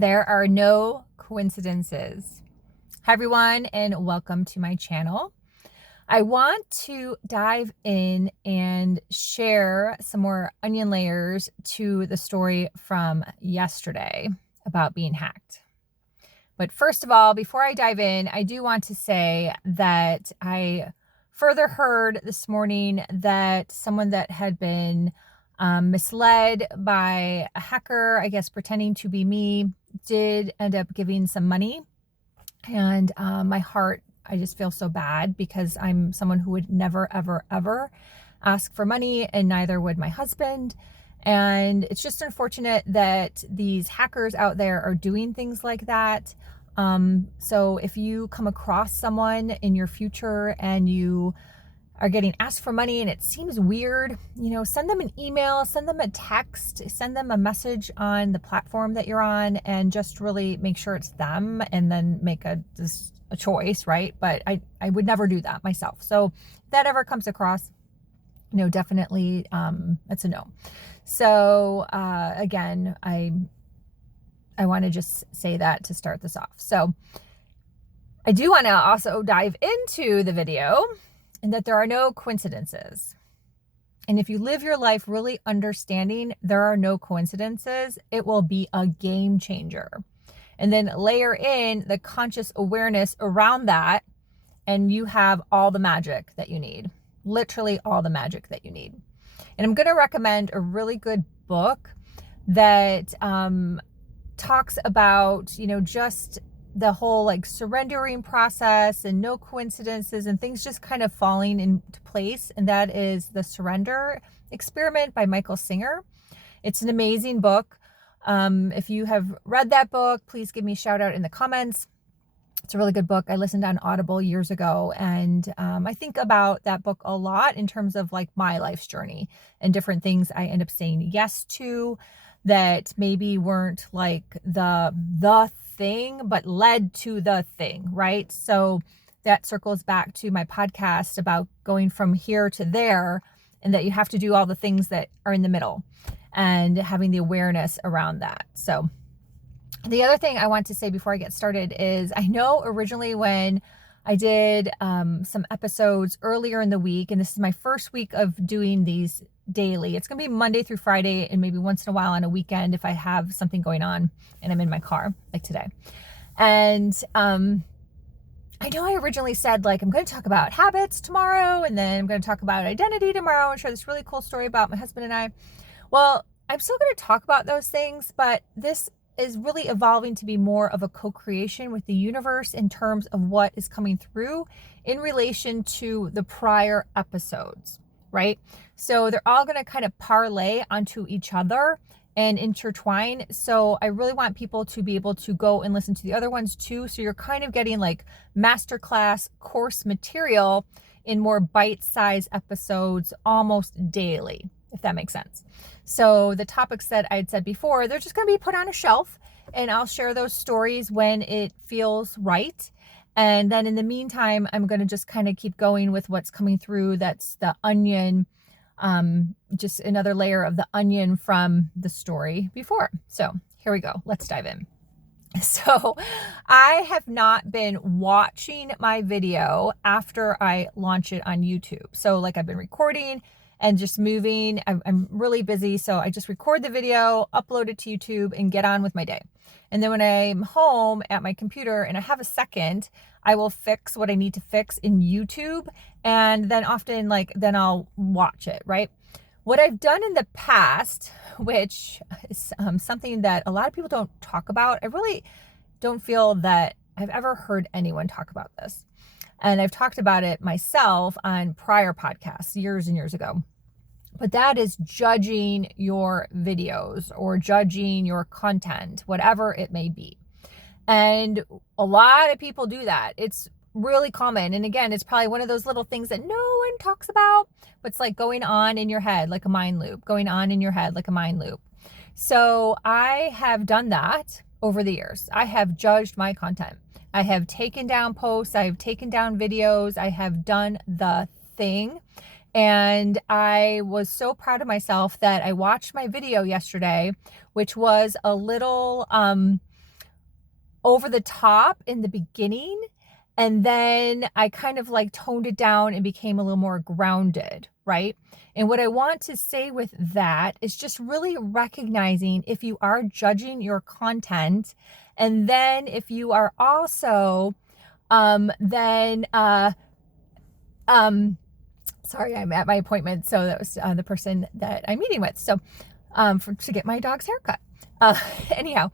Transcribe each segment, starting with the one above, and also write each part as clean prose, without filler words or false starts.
There are no coincidences. Hi, everyone, and welcome to my channel. I want to dive in and share some more onion layers to the story from yesterday about being hacked. But first of all, before I dive in, I do want to say that I further heard this morning that someone that had been misled by a hacker, I guess pretending to be me, did end up giving some money. And my heart, I just feel so bad because I'm someone who would never, ever, ever ask for money, and neither would my husband. And it's just unfortunate that these hackers out there are doing things like that. So if you come across someone in your future and you are getting asked for money and it seems weird, send them an email, send them a text, send them a message on the platform that you're on, and just really make sure it's them, and then make a choice, right? But I would never do that myself. So if that ever comes across, definitely it's a no. So again, I want to just say that to start this off. So I do want to also dive into the video, and that there are no coincidences. And if you live your life really understanding there are no coincidences, it will be a game changer. And then layer in the conscious awareness around that, and you have all the magic that you need. Literally all the magic that you need. And I'm going to recommend a really good book that talks about, just the whole surrendering process and no coincidences and things just kind of falling into place. And that is The Surrender Experiment by Michael Singer. It's an amazing book. If you have read that book, please give me a shout out in the comments. It's a really good book. I listened on Audible years ago, and I think about that book a lot in terms of my life's journey and different things I end up saying yes to that maybe weren't the thing, but led to the thing, right? So that circles back to my podcast about going from here to there, and that you have to do all the things that are in the middle and having the awareness around that. So the other thing I want to say before I get started is, I know originally when I did some episodes earlier in the week, and this is my first week of doing these daily. It's going to be Monday through Friday, and maybe once in a while on a weekend if I have something going on and I'm in my car, like today. And I know I originally said I'm going to talk about habits tomorrow, and then I'm going to talk about identity tomorrow and share this really cool story about my husband and I. Well, I'm still going to talk about those things, but this is really evolving to be more of a co-creation with the universe in terms of what is coming through in relation to the prior episodes, right? So they're all going to kind of parlay onto each other and intertwine. So I really want people to be able to go and listen to the other ones too. So you're kind of getting masterclass course material in more bite-sized episodes almost daily, if that makes sense. So the topics that I had said before, they're just going to be put on a shelf, and I'll share those stories when it feels right. And then in the meantime, I'm going to just kind of keep going with what's coming through. That's the onion, just another layer of the onion from the story before. So here we go. Let's dive in. So I have not been watching my video after I launch it on YouTube. So I've been recording and just moving. I'm really busy. So I just record the video, upload it to YouTube, and get on with my day. And then when I'm home at my computer and I have a second, I will fix what I need to fix in YouTube. And then often then I'll watch it, right? What I've done in the past, which is something that a lot of people don't talk about, I really don't feel that I've ever heard anyone talk about this. And I've talked about it myself on prior podcasts years and years ago. But that is judging your videos or judging your content, whatever it may be. And a lot of people do that. It's really common. And again, it's probably one of those little things that no one talks about, but it's going on in your head like a mind loop, going on in your head like a mind loop. So I have done that over the years. I have judged my content. I have taken down posts. I have taken down videos. I have done the thing. And I was so proud of myself that I watched my video yesterday, which was a little over the top in the beginning, and then I kind of like toned it down and became a little more grounded, right? And what I want to say with that is just really recognizing if you are judging your content, and then if you are also then sorry, I'm at my appointment, so that was the person that I'm meeting with, so to get my dog's haircut. Anyhow,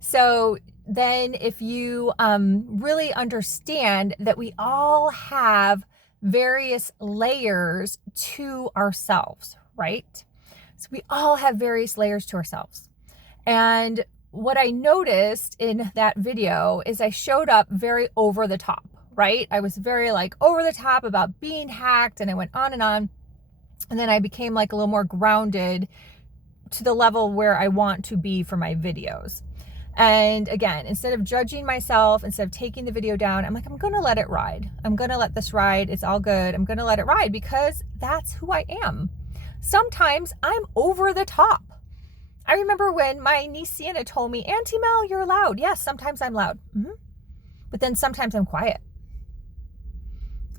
so then if you really understand that we all have various layers to ourselves, right? So we all have various layers to ourselves. And what I noticed in that video is I showed up very over the top, right? I was very like over the top about being hacked, and I went on. And then I became like a little more grounded to the level where I want to be for my videos. And again, instead of judging myself, instead of taking the video down, I'm like, I'm going to let it ride. I'm going to let this ride. It's all good. I'm going to let it ride because that's who I am. Sometimes I'm over the top. I remember when my niece Sienna told me, Auntie Mel, you're loud. Yes, sometimes I'm loud. But then sometimes I'm quiet.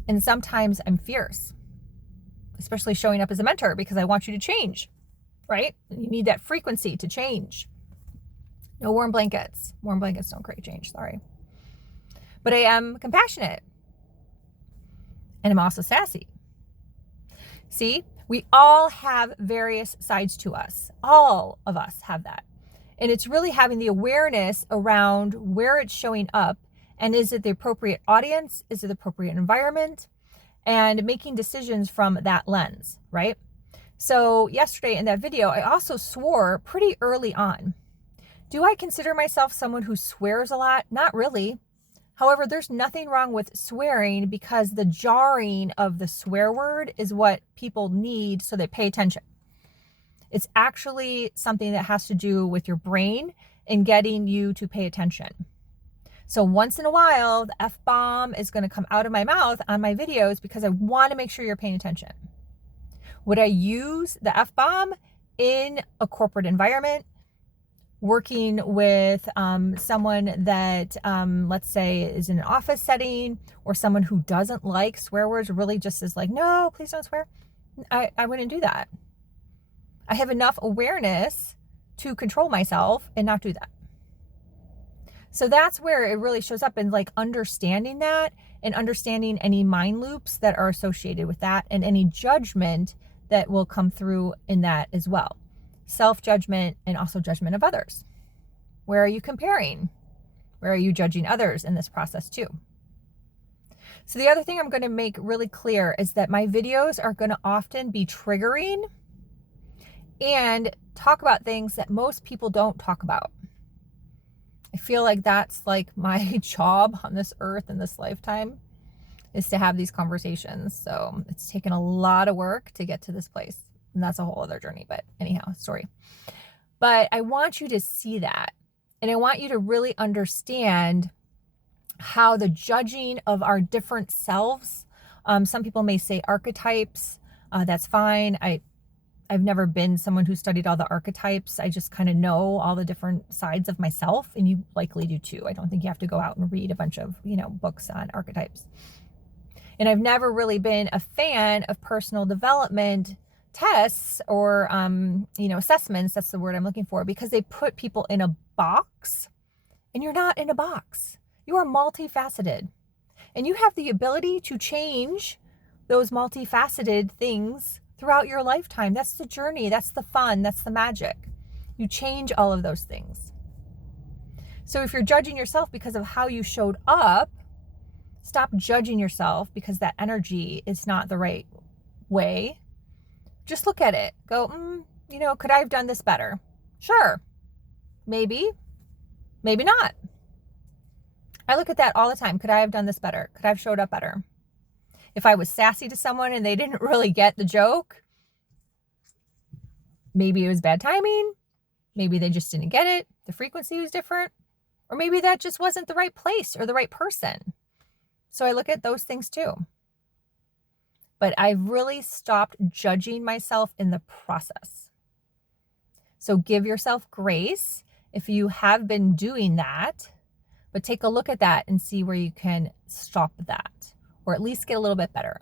And sometimes I'm fierce, especially showing up as a mentor because I want you to change, right? You need that frequency to change. No warm blankets. Warm blankets don't create change, sorry. But I am compassionate. And I'm also sassy. See, we all have various sides to us. All of us have that. And it's really having the awareness around where it's showing up, and is it the appropriate audience? Is it the appropriate environment? And making decisions from that lens, right? So yesterday in that video, I also swore pretty early on. Do I consider myself someone who swears a lot? Not really. However, there's nothing wrong with swearing because the jarring of the swear word is what people need so they pay attention. It's actually something that has to do with your brain and getting you to pay attention. So once in a while, the F-bomb is going to come out of my mouth on my videos because I want to make sure you're paying attention. Would I use the F-bomb in a corporate environment? Working with someone that, let's say, is in an office setting, or someone who doesn't like swear words, really just is like, no, please don't swear. I wouldn't do that. I have enough awareness to control myself and not do that. So that's where it really shows up in like understanding that and understanding any mind loops that are associated with that and any judgment that will come through in that as well. Self-judgment and also judgment of others. Where are you comparing? Where are you judging others in this process too? So the other thing I'm going to make really clear is that my videos are going to often be triggering and talk about things that most people don't talk about. I feel like that's like my job on this earth in this lifetime, is to have these conversations. So it's taken a lot of work to get to this place. And that's a whole other journey, but anyhow, story. But I want you to see that. And I want you to really understand how the judging of our different selves, some people may say archetypes, that's fine. I've never been someone who studied all the archetypes. I just kind of know all the different sides of myself, and you likely do too. I don't think you have to go out and read a bunch of, books on archetypes. And I've never really been a fan of personal development tests or, assessments. That's the word I'm looking for, because they put people in a box, and you're not in a box. You are multifaceted, and you have the ability to change those multifaceted things throughout your lifetime. That's the journey. That's the fun. That's the magic. You change all of those things. So if you're judging yourself because of how you showed up, stop judging yourself because that energy is not the right way. Just look at it. Go, could I have done this better? Sure. Maybe. Maybe not. I look at that all the time. Could I have done this better? Could I have showed up better? If I was sassy to someone and they didn't really get the joke, maybe it was bad timing. Maybe they just didn't get it. The frequency was different. Or maybe that just wasn't the right place or the right person. So I look at those things too. But I've really stopped judging myself in the process. So give yourself grace if you have been doing that, But take a look at that and see where you can stop that, or at least get a little bit better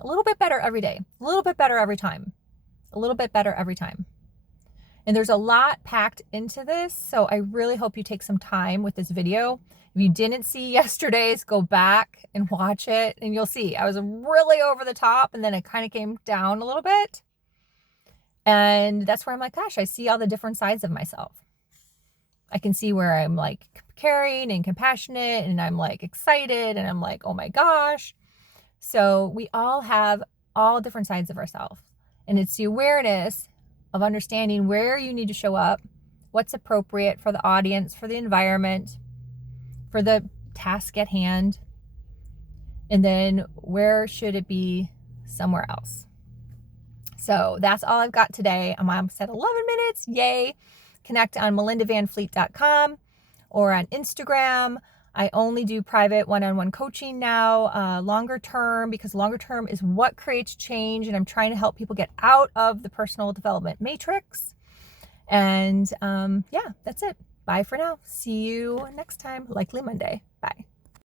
every day, a little bit better every time, a little bit better every time. And there's a lot packed into this, so I really hope you take some time with this video. If you didn't see yesterday's, go back and watch it, and you'll see I was really over the top, and then it kind of came down a little bit. And that's where I'm like, gosh, I see all the different sides of myself. I can see where I'm like caring and compassionate, and I'm like excited, and I'm like, oh my gosh. So we all have all different sides of ourselves, and it's the awareness of understanding where you need to show up, what's appropriate for the audience, for the environment, for the task at hand, and then where should it be somewhere else. So that's all I've got today. I'm almost at 11 minutes. Yay. Connect on melindavanfleet.com or on Instagram. I only do private one-on-one coaching now, longer term, because longer term is what creates change. And I'm trying to help people get out of the personal development matrix. And yeah, that's it. Bye for now. See you next time, likely Monday. Bye.